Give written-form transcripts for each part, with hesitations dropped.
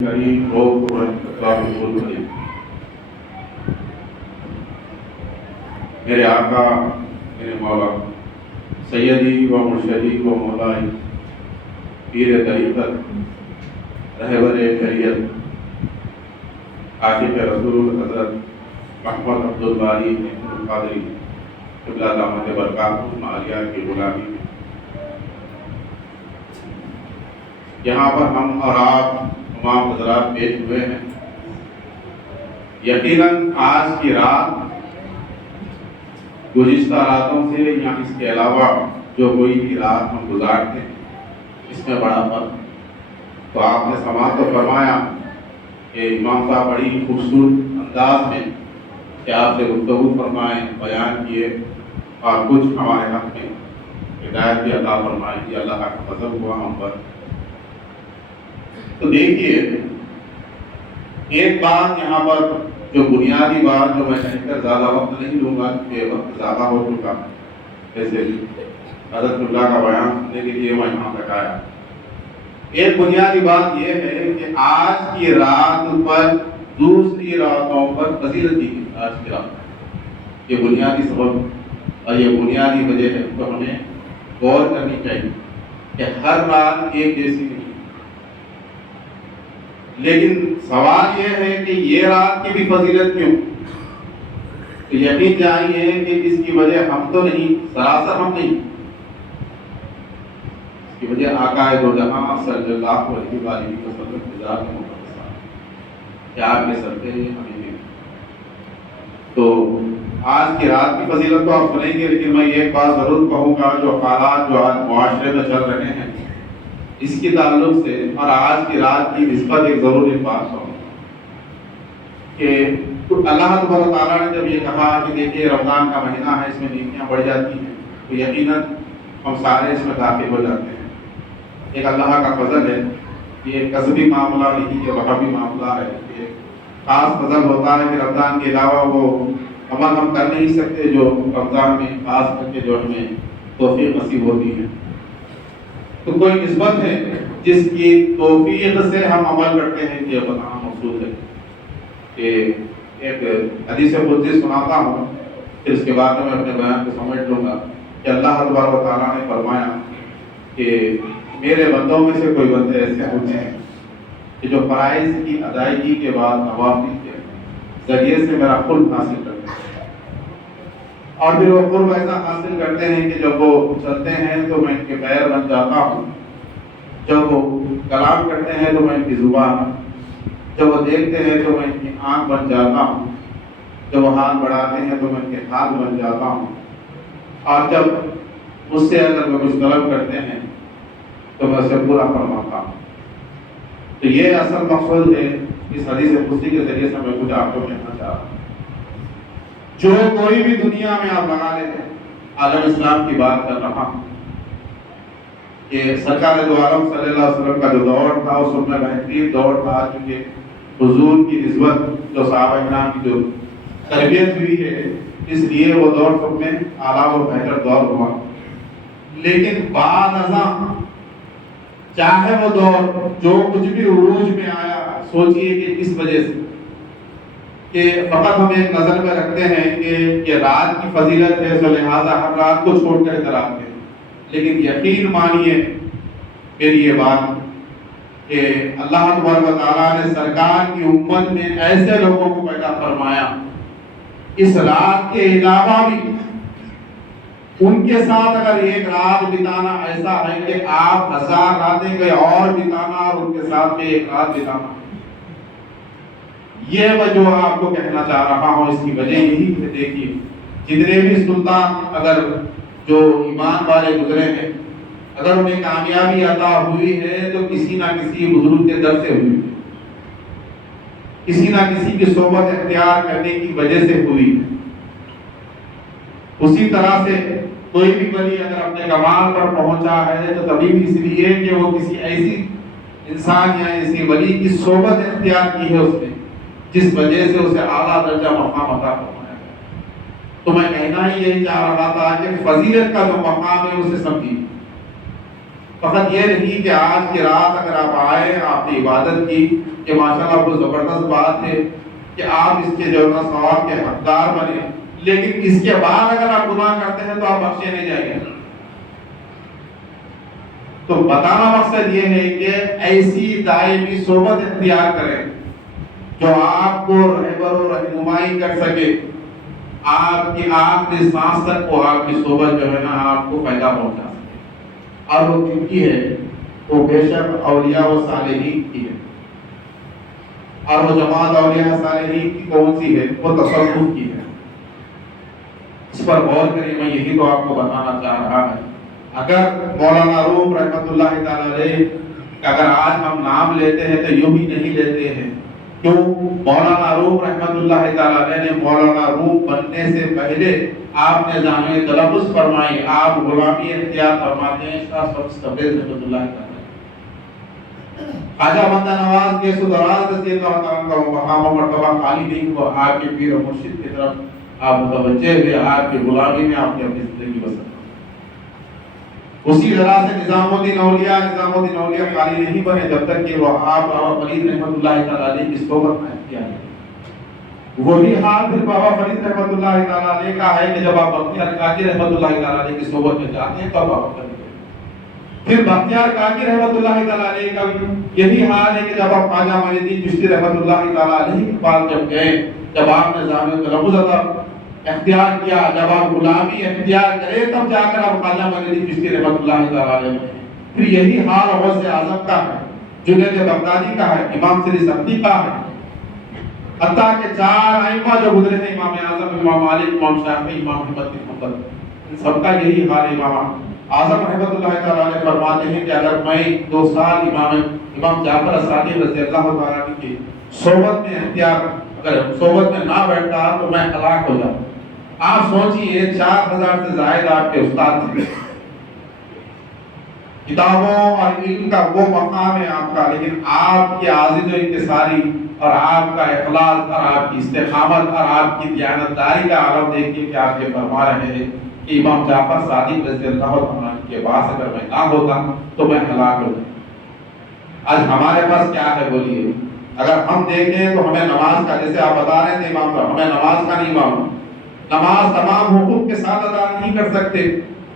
کریم روح قرآن کریم میرے آقا میرے مولا سیدی و مرشدی و مولائی پیر طریقت رہبر شریعت عاشق رسول حضرت محمد عبدالباری القادری قبلہ دامت برکاتہ عالیہ کی غلامی میں یہاں پر ہم اور آپ تمام حضرات پیش ہوئے ہیں. یقیناً آج کی رات گزشتہ راتوں سے یا اس کے علاوہ جو کوئی بھی رات ہم گزارتے ہیں اس میں بڑا فرق. تو آپ نے سماعت تو فرمایا کہ امام صاحب بڑی خوبصورت انداز میں کہ آپ سے گفتگو فرمائیں، بیان کیے اور کچھ ہمارے حق میں ہدایت بھی عطا فرمائیں. یہ اللہ کا فضل ہوا ہم پر. تو دیکھیے ایک بات یہاں پر جو بنیادی بات جو میں کہیں کر زیادہ وقت نہیں لوں گا کہ وقت زیادہ ہو چکا ایسے حضرت اللہ کا بیان سننے کے لیے میں یہاں تک آیا. ایک بنیادی بات یہ ہے کہ آج کی رات پر دوسری راتوں پر فضیلت دی گئی. آج کی رات یہ بنیادی سبب اور یہ بنیادی وجہ ہے تو ہمیں غور کرنی چاہیے کہ ہر رات ایک جیسی نہیں. لیکن سوال یہ ہے کہ یہ رات کی بھی فضیلت کیوں؟ تو یقین جانیے کہ اس کی وجہ ہم تو نہیں، سراسر ہم نہیں. اس کی وجہ آقا دو جہاں صلی اللہ علیہ وسلم مزاج کہ آپ کے سر پہ ہمیں. تو آج کی رات کی فضیلت تو آپ سنیں گے، لیکن میں ایک بات ضرور کہوں گا جو حالات جو آج معاشرے میں چل رہے ہیں اس کے تعلق سے اور آج کی رات کی نسبت ایک ضروری بات ہو کہ اللہ تبارک و تعالیٰ نے جب یہ کہا کہ دیکھیے رمضان کا مہینہ ہے، اس میں نیکیاں بڑھ جاتی ہیں، تو یقیناً ہم سارے اس میں داخل ہو جاتے ہیں. ایک اللہ کا فضل ہے، یہ کسبی معاملہ نہیں، یہ وہابی معاملہ ہے. ایک خاص فضل ہوتا ہے کہ رمضان کے علاوہ وہ عمل ہم کر نہیں سکتے جو رمضان میں خاص کر کے جو ہمیں توفیق نصیب ہوتی ہے. تو کوئی نسبت ہے جس کی توفیق سے ہم عمل کرتے ہیں کہ بتانا مقصود ہے. کہ ایک حدیث قدسی سناتا ہوں پھر اس کے بعد میں اپنے بیان کو سمجھ لوں گا کہ اللہ تبارک و تعالیٰ نے فرمایا کہ میرے بندوں میں سے کوئی بندے ایسے ہوتے ہیں کہ جو فرائض کی ادائیگی کے بعد نوافل کے ذریعے سے میرا قرب حاصل کرتے ہیں، اور پھر وہ قرب ایسا حاصل کرتے ہیں کہ جب وہ چلتے ہیں تو میں ان کے پیر بن جاتا ہوں، جب وہ کلام کرتے ہیں تو میں ان کی زبان، جب وہ دیکھتے ہیں تو میں ان کی آنکھ بن جاتا ہوں، جب وہ ہاتھ بڑھاتے ہیں تو میں ان کے ہاتھ بن جاتا ہوں، اور جب مجھ سے اگر وہ کچھ طلب کرتے ہیں تو میں اسے پورا فرماتا ہوں. تو یہ اصل مقصود ہے اس حدیث قدسی کے ذریعے سے میں کچھ آپ کو کہنا چاہ رہا ہوں. جو کوئی بھی دنیا میں آپ لگا لیتے ہیں، عالم اسلام کی بات کر رہا ہوں کہ سرکار دو عالم صلی اللہ علیہ وسلم کا جو دور تھا اس میں بہترین دور تھا، چونکہ حضور کی نسبت جو صحابہ کرام کی جو تربیت ہوئی ہے اس لیے وہ دور سب میں اعلیٰ و بہتر دور ہوا. لیکن بعد ازاں چاہے وہ دور جو کچھ بھی عروج میں آیا، سوچئے کہ کس وجہ سے کہ فقط ہم ایک نظر میں رکھتے ہیں کہ یہ رات کی فضیلت ہے تو لہٰذا ہر رات کو چھوڑ کر ادھر آتے ہیں. لیکن یقین مانیے میری یہ بات کہ اللہ تبارک و تعالیٰ نے سرکار کی امت میں ایسے لوگوں کو پیدا فرمایا اس رات کے علاوہ بھی ان کے ساتھ اگر ایک رات بتانا ایسا ہے کہ آپ 1000 راتیں کوئی اور بتانا اور ان کے ساتھ میں ایک رات بتانا. یہ میں جو آپ کو کہنا چاہ رہا ہوں اس کی وجہ یہی ہے. دیکھیے جتنے بھی سلطان اگر جو ایمان والے گزرے ہیں اگر انہیں کامیابی عطا ہوئی ہے تو کسی نہ کسی بزرگ کے در سے ہوئی ہے، کسی نہ کسی کی صحبت اختیار کرنے کی وجہ سے ہوئی ہے. اسی طرح سے کوئی بھی ولی اگر اپنے کمال پر پہنچا ہے تو تبھی بھی اس لیے کہ وہ کسی ایسی انسان یا ایسی ولی کی صحبت اختیار کی ہے اس نے جس وجہ سے اسے اعلیٰ درجہ مقام عطا فرمایا. تو میں کہنا ہی یہی چاہ رہا تھا کہ فضیلت کا جو مقام ہے اسے سمجھیے. فقط یہ نہیں کہ آج کی رات اگر آپ آئے، آپ نے عبادت کی، کہ ماشاءاللہ وہ زبردست بات ہے کہ آپ اس کے جو ہے ثواب کے حقدار بنے، لیکن اس کے بعد اگر آپ گناہ کرتے ہیں تو آپ بخشے نہیں جائیں گے۔ تو بتانا مقصد یہ ہے کہ ایسی دائمی صحبت اختیار کریں جو آپ کو رہبر و رہنمائی کر سکے، آپ کی آخری سانس تک کو آپ کی صحبت جو ہے نا آپ کو فائدہ پہنچا سکے۔ اور وہ کن کی ہے؟ وہ بے شک اولیاء و صالحین کی ہے۔ اور وہ جماعت اولیاء صالحین کی کون سی ہے؟ وہ تصوف کی ہے۔ اس پر غور کریں، میں یہی تو آپ کو بتانا چاہ رہا ہے۔ اگر مولانا روم رحمۃ اللہ تعالی علیہ اگر آج ہم نام لیتے ہیں تو یوں ہی نہیں لیتے ہیں، کیوں؟ مولانا روم رحمۃ اللہ تعالی علیہ نے مولانا روم بننے سے پہلے آپ نے جامع تلفظ فرمائی، آپ غلامی اختیار فرماتے ہیں شاہ شمس تبریز رحمۃ اللہ تعالی۔ خواجہ بندہ نواز کے سدراز رضی اللہ تعالیٰ کا مقام و مرتبہ خالی نہیں ہوا، آپ کے پیر و مرشد کی طرف آپ متوجہ ہوئے، آپ کی غلامی میں آپ نے اپنی زندگی بسر۔ اسی طرح سے نظام الدین اولیاء خالی نہیں بنے جب تک کہ وہ آپ بابا فرید رحمۃ اللہ تعالی علیہ کی صحبت میں اختیار ہے۔ وہی حال پھر بابا فرید رحمۃ اللہ تعالی علیہ کا ہے کہ جب آپ بختیار کاکی رحمۃ اللہ تعالی علیہ کی صحبت میں جاتے ہیں تو بابا فرید، پھر بختیار کاکی رحمۃ اللہ تعالی علیہ کا بھی یہی حال ہے کہ جب آپ خواجہ معین الدین چشتی رحمۃ اللہ تعالی علیہ کے پاس جب گئے، جب آپ نے جامع تلفظ اختیار کیا، جب آپ غلامی اختیار کرے تب جا کر آپ خواجہ معین الدین چشتی رحمۃ اللہ تعالی علیہ میں۔ پھر یہی حال غوث اعظم کا ہے، جنید بغدادی کا ہے، امام سری سبتی کا ہے، حتیٰ کہ چار ائمہ جو گزرے ہیں، امام اعظم، امام مالک، امام شافعی، امام احمد بن حنبل، ان سب کا یہی حال ہے۔ امام اعظم رحمۃ اللہ تعالی علیہ فرماتے ہیں کہ اگر میں 2 سال امام جعفر صادق رضی اللہ تعالی عنہ کی صحبت میں اختیار اگر صحبت میں نہ بیٹھتا تو میں ہلاک ہو جاتا۔ آپ سوچئے 4000 سے زائد آپ کے استاد تھے، کتابوں اور علم کا وہ مقام ہے آپ کا، لیکن آپ کی عاجز و انکساری اور آپ کا اخلاص اور آپ کی استقامت اور آپ کی دیانتداری کا عالم دیکھیے کہ آپ یہ فرما رہے ہیں کہ امام جعفر صادق رضی اللہ عنہ کے باعث اگر میں نہ ہوتا تو میں ہلاک ہو جاتا۔ آج ہمارے پاس کیا ہے بولیے؟ اگر ہم دیکھیں تو ہمیں نماز کا، جیسے آپ بتا رہے تھے امام صاحب، ہمیں نماز کا نہیں معلوم، نماز تمام حقوق کے ساتھ ادا نہیں کر سکتے۔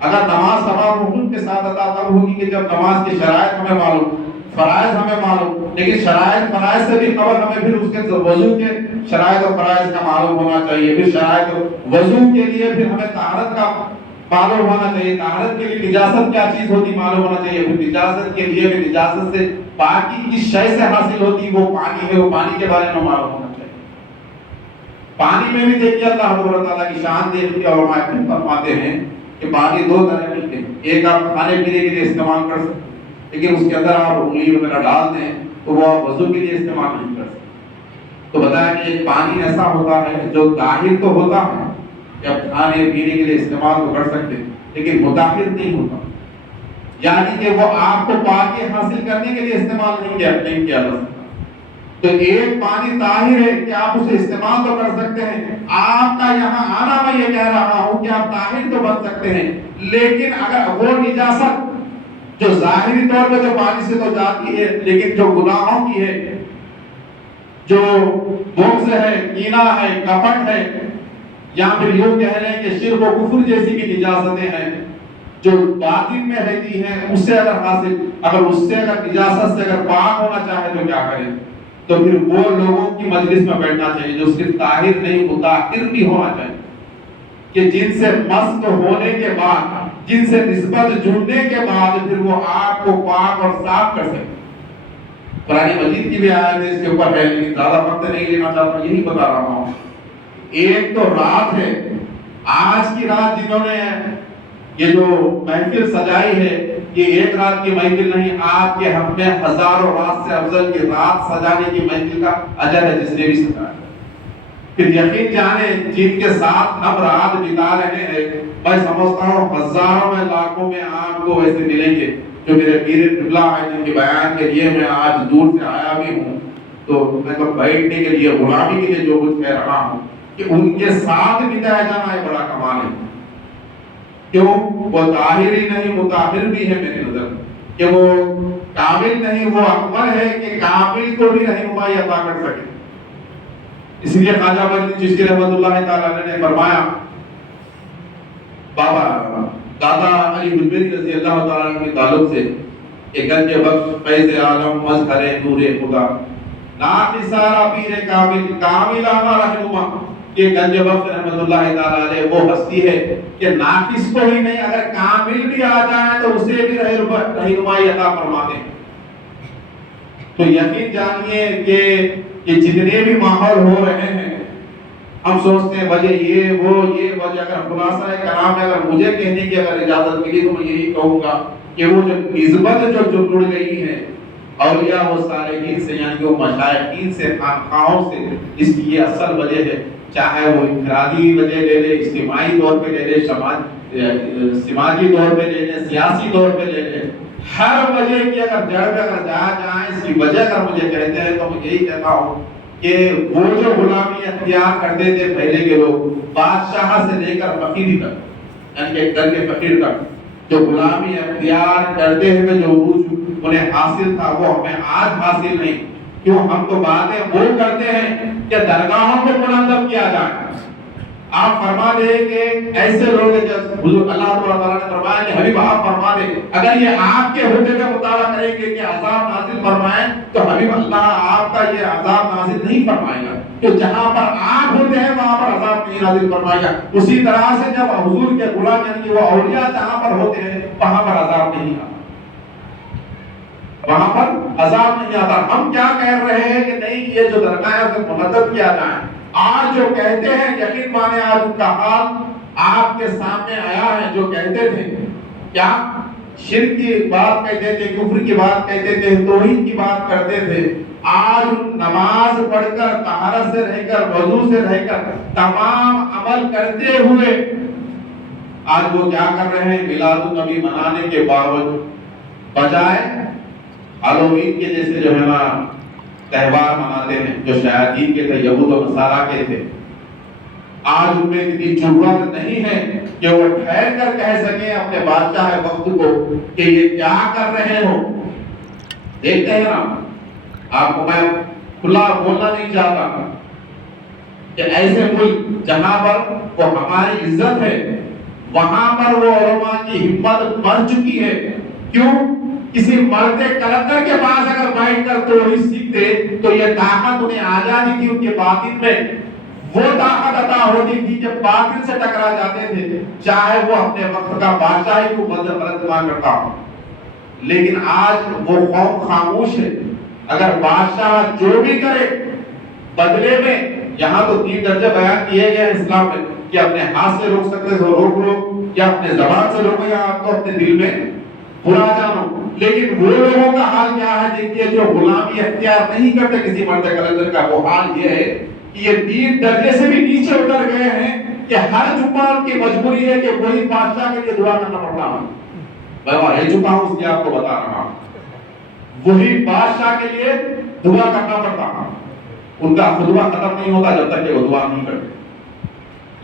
اگر نماز تمام حقوق کے ساتھ ادا تب ہوگی کہ جب نماز کی شرائط ہمیں معلوم، فرائض ہمیں معلوم، لیکن شرائط فرائض سے بھی قبل ہمیں پھر اس کے وضو کے شرائط اور فرائض کا معلوم ہونا چاہیے، پھر شرائط وضو کے لیے پھر ہمیں طہارت کا معلوم ہونا چاہیے، طہارت کے لیے نجاست کیا چیز ہوتی معلوم ہونا چاہیے، پھر نجاست کے لیے بھی نجاست سے پاکی کس شے سے حاصل ہوتی وہ پانی ہے، وہ پانی کے بارے میں معلوم ہونا چاہیے۔ پانی میں بھی دیکھیے اللہ تبارک تعالیٰ کی شان دیکھیے، علماء فرماتے ہیں کہ پانی 2 طرح کے ہیں، ایک آپ کھانے پینے کے لیے استعمال کر سکتے ہیں، لیکن اس کے اندر آپ انگلی وغیرہ ڈال دیں تو وہ آپ وضو کے لیے استعمال نہیں کر سکتے۔ تو بتایا کہ ایک پانی ایسا ہوتا ہے جو طاہر تو ہوتا ہے کہ آپ کھانے پینے کے لیے استعمال تو کر سکتے ہیں، لیکن مطہر نہیں ہوتا، یعنی کہ وہ آپ کو پاکی حاصل کرنے کے لیے استعمال نہیں کیا جا سکتا۔ تو ایک پانی طاہر ہے کہ آپ اسے استعمال تو کر سکتے ہیں، آپ کا یہاں آنا میں یہ کہہ رہا ہوں کہ آپ طاہر تو بن سکتے ہیں، لیکن اگر وہ نجاست جو ظاہری طور پر جو پانی سے تو جاتی ہے لیکن جو گناہوں کی ہے، جو بغض ہے، کینہ ہے، کپٹ ہے، یا پھر یوں کہہ لیں کہ شرک و کفر جیسی بھی نجاستیں ہیں جو باطن میں رہتی ہیں، اس سے اگر نجاست سے اگر پاک ہونا چاہے تو کیا کریں؟ تو پھر وہ لوگوں کی مجلس میں بیٹھنا چاہیے جو صرف طاہر نہیں مطہر بھی ہونا چاہیے، کہ جن سے مست ہونے کے بعد، جن سے نسبت جڑنے کے بعد پھر وہ آپ کو پاک اور صاف کر سکے۔ قرآن مجید کی بھی آیت اس کے اوپر ہے، لیکن زیادہ وقت نہیں لینا چاہتا، یہی بتا رہا ہوں۔ ایک تو رات ہے، آج کی رات جنہوں نے یہ جو محفل سجائی ہے، یہ ایک رات کی محفل نہیں، آپ کے حق میں ہزاروں رات سے افضل کی رات سجانے کی محفل کا اجر ہے جس نے بھی سجایا۔ پھر یقین جانے جن کے ساتھ ہم رات بتا رہے ہیں، میں سمجھتا ہوں ہزاروں میں لاکھوں میں آپ کو ایسے ملیں گے جو میرے پیر قبلہ ہیں، جن کے بیان کے لیے میں آج دور سے آیا بھی ہوں، تو میں تو بیٹھنے کے لیے، غلامی کے لیے جو کچھ کہہ رہا ہوں کہ ان کے ساتھ بتایا جانا ایک بڑا کمال ہے۔ کیوں؟ وہ طاہر ہی نہیں مطہر بھی ہے میری نظر میں۔ کہ وہ کامل نہیں، وہ اکمل ہے کہ کامل کو بھی رہنمائی عطا کر سکے۔ اس لیے خواجہ معین چشتی رحمۃ اللہ تعالی علیہ نے فرمایا، بابا دادا علی حجویری رضی اللہ تعالیٰ عنہ کے تعلق سے کہ گنج بخش فیض عالم مظہر نور خدا ناقصارا پیر کامل کاملانہ رہنما، کہ گنج بخش رحمۃ اللہ تعالیٰ علیہ وہ ہستی ہے کہ ناقص کو ہی نہیں، اگر کامل بھی آ جائے تو اسے بھی رہنمائی عطا فرماتے ہیں۔ تو یقین جانیے کہ جتنے بھی ماحول ہو رہے ہیں، ہم سوچتے ہیں وجہ یہ وجہ، اگر خلاصہ کلام ہے، اگر مجھے کہنے کی اگر اجازت ملی تو میں یہی کہوں گا کہ وہ جو نسبت جو جڑ گئی ہے اولیاء و صالحین سے، یعنی کہ وہ مشائخین سے، خانقاہوں سے، اس کی یہ اصل وجہ ہے۔ چاہے وہ انفرادی وجہ لے لے، اجتماعی طور پہ لے لے، سماجی طور پہ لے لے، سیاسی طور پہ لے لے، ہر وجہ کی اگر جڑ پہ اگر جائیں، اس کی وجہ اگر مجھے کہتے ہیں تو میں یہی کہتا ہوں کہ وہ جو غلامی اختیار کرتے تھے پہلے کے لوگ، بادشاہ سے لے کر فقیری تک، یعنی کہ در کے فقیر تک جو غلامی اختیار کرتے ہوئے جو عروج انہیں حاصل تھا، وہ ہمیں آج حاصل نہیں۔ کیوں؟ ہم تو باتیں وہ کرتے ہیں کہ درگاہوں کو منظم کیا جائے۔ آپ فرما دیں کہ ایسے لوگ ہیں جیسے حضور اللہ تعالیٰ نے فرمایا کہ حبیب آپ فرما دیں، اگر یہ آپ کے حکم کا مطالعہ کریں گے کہ عذاب نازل فرمائیں تو حبیب اللہ آپ کا یہ عذاب نازل نہیں فرمائے گا، کہ جہاں پر آپ ہوتے ہیں وہاں پر عذاب نہیں نازل فرمائے گا۔ اسی طرح سے جب حضور کے غلام یعنی کہ وہ اولیاء جہاں پر ہوتے ہیں وہاں پر عذاب نہیں آتا، وہاں پر عذاب نہیں آتا۔ ہم کیا کہہ رہے ہیں کہ نہیں، یہ جو درگاہ ہے اسے منظم کیا جائے۔ آج جو کہتے ہیں، یقین مانے آج ان کا حال آپ کے سامنے آیا ہے۔ جو کہتے تھے کیا شرک کی بات کہتے تھے، کفر کی بات کہتے تھے، توحید کی بات کرتے تھے، آج نماز پڑھ کر، طہارت سے رہ کر، وضو سے رہ کر، تمام عمل کرتے ہوئے آج وہ کیا کر رہے ہیں؟ میلاد النبی منانے کے باوجود بجائے ہالووین کے جیسے جو ہے نا تہوار مناتے ہیں جو شیاطین کے تھے، یہود و نصارہ کے تھے، آج ان میں اتنی ضرورت نہیں ہے کہ وہ ٹھہر کر کہہ سکیں اپنے بادشاہ وقت کو کہ یہ کیا کر رہے ہو۔ دیکھتے ہیں نا، آپ کو میں کھلا بولنا نہیں چاہتا کہ ایسے ملک جہاں پر وہ ہماری عزت ہے، وہاں پر وہ علماء کی ہمت مر چکی ہے۔ کیوں؟ کسی مرد کلندر کے پاس اگر بیٹھ کر توحید سیکھتے تو یہ طاقت انہیں آ جاتی تھی، ان کے باطن میں وہ طاقت عطا ہوتی تھی جب باطل سے ٹکرا جاتے تھے، چاہے وہ اپنے وقت کا بادشاہی کو غلط کرتا ہو۔ لیکن آج وہ قوم خاموش ہے۔ اگر بادشاہ جو بھی کرے بدلے میں، یہاں تو 3 درجے بیان کیے گئے ہیں اسلام میں کہ اپنے ہاتھ سے روک سکتے تو روک لو، یا اپنے زبان سے روکو، یا آپ کو اپنے دل میں برا جانو۔ لیکن وہ لوگوں کا حال کیا ہے؟ دیکھیے، جو غلامی اختیار نہیں کرتے کسی مرد کلندر کا، وہ حال یہ ہے کہ یہ 3 درجے سے بھی نیچے اتر گئے ہیں کہ ہر جمعہ ان کی مجبوری ہے کہ وہی بادشاہ کے لیے دعا کرنا پڑتا ہے۔ میں وہاں رہ چکا ہوں، اس لیے آپ کو بتا رہا ہوں، وہی بادشاہ کے لیے دعا کرنا پڑتا ہے۔ ان کا خطبہ ختم نہیں ہوتا جب تک کہ وہ دعا نہیں کرتے۔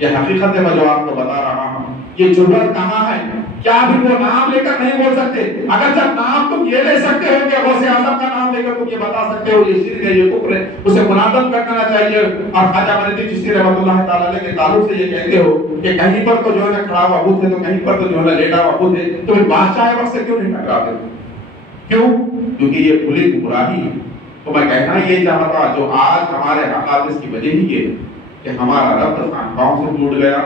یہ حقیقت ہے، میں جو آپ کو بتا رہا ہوں۔ یہ ضرورت کہاں ہے؟ کیا بھی وہ نام لے کر نہیں بول سکتے؟ اگر جب نام تم یہ لے سکتے ہو کہ غوث اعظم کا نام لے کر تم یہ بتا سکتے ہو یہ شرک ہے، یہ کفر ہے، اسے منعدم کرنا چاہیے۔ اور خواجہ معین چشتی رحمۃ اللہ تعالی علیہ کے تعلق سے یہ کہتے ہو کہ کہیں پر تو جو ہے کھڑا ہوا بت ہے، تو کہیں پر تو جو ہے لیٹا ہوا بت ہے، تو بادشاہ وقت سے کیوں نہیں ٹکراتے؟ کیوں؟ کیونکہ یہ کھلی گمراہی ہے۔ تو میں کہنا یہ چاہتا، جو آج ہمارے حالات اس کی وجہ ہی یہ کہ ہمارا رب خانقاہوں سے ٹوٹ گیا،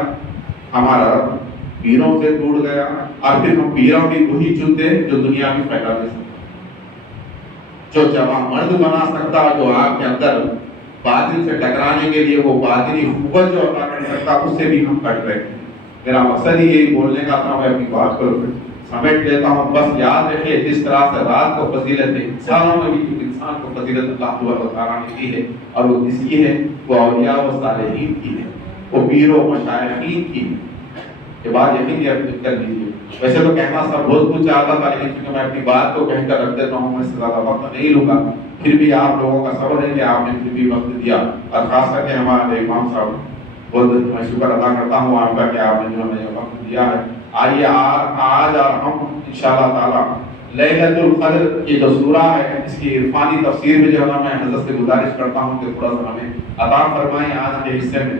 ہمارا رب پیروں سے ٹوٹ گیا، اور پھر ہم پیروں بھی وہی چنتے جو دنیا میں پیدا دے سکتا، جو جوان مرد بنا سکتا، جو آپ کے اندر باطل سے ٹکرانے کے لیے وہ باطنی قوت جو عطا کر سکتا، اس سے بھی ہم کٹ رہے ہیں۔ میرا مقصد ہی یہی بولنے کا تھا، میں اپنی بات کو سمیٹ لیتا ہوں۔ بس یاد رکھیے، جس طرح سے رات کو فضیلت ہے، انسانوں میں بھی انسان کو فضیلت اللہ تعالیٰ نے دی ہے، اور وہ کس کی ہے؟ وہ اولیاء و صالحین کی ہے، وہ پیر و مشائخین کی ہے۔ یہ بات یقین کر لیجیے۔ ویسے تو کہنا سب بہت کچھ چاہتا تھا، لیکن چونکہ میں اپنی بات کو کہہ کر رکھ دیتا ہوں، میں اس سے زیادہ وقت نہیں لوں گا۔ پھر بھی آپ لوگوں کا صبر ہے کہ آپ نے پھر بھی وقت دیا، اور خاص کر کے ہمارے امام صاحب، بہت میں شکر ادا کرتا ہوں آپ کا کہ آپ نے جو ہمیں وقت دیا ہے۔ آئیے آج اور ہم انشاءاللہ تعالی لیلۃ القدر کی جو سورہ ہے اس کی عرفانی تفسیر میں جو ہے میں حضرت سے گزارش کرتا ہوں کہ تھوڑا سا ہمیں عطا فرمائیں آج کے حصے میں،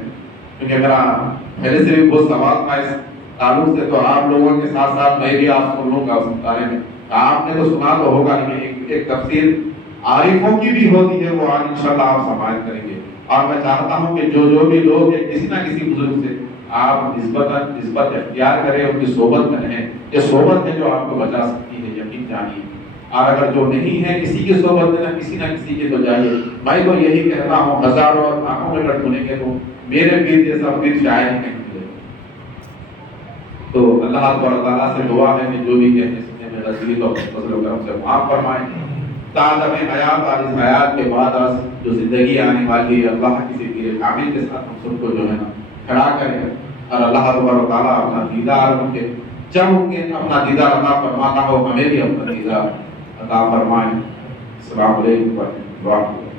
کیونکہ میرا پہلے سے بھی بہت سوال تھا اس تعلق سے، تو آپ لوگوں کے ساتھ ساتھ میں بھی آپ سن لوں گا اس بارے میں۔ آپ نے تو سنا تو ہوگا، لیکن ایک تفسیر عارفوں کی بھی ہوتی ہے، وہ آج انشاءاللہ آپ سماعت کریں گے۔ اور میں چاہتا ہوں کہ جو بھی لوگ کسی نہ کسی بزرگ سے آپ نسبت اختیار کریں، ان کی صحبت میں رہیں، یہ صحبت ہے جو آپ کو بچا سکتی ہے، یقین جانیے۔ اور اگر جو نہیں ہے کسی کی صحبت میں، کسی نہ کسی کے تو جائیے۔ میں تو یہی کہتا ہوں، ہزاروں اور لاکھوں میں لٹ سنیں گے تو میرے پیر جیسا پیر شاید ہی نہیں ملے۔ تو اللہ تعالیٰ سے دعا ہے کہ جو بھی کہنے سننے میں غلطی تو فضل و کرم سے معاف فرمائیں۔ تعدم حیات اور اس حیات کے بعد جو زندگی آنے والی ہے، اللہ کسی پیر کامل کے ساتھ ہم سب کو جو ہے نا کھڑا کرے، اور اللہ تعالیٰ اپنا دیدار ان کے جب ان کے اپنا دیدار عطا فرماتا ہو، ہمیں بھی اپنا دیدار عطا فرمائے۔ السلام علیکم ورحمۃ اللہ۔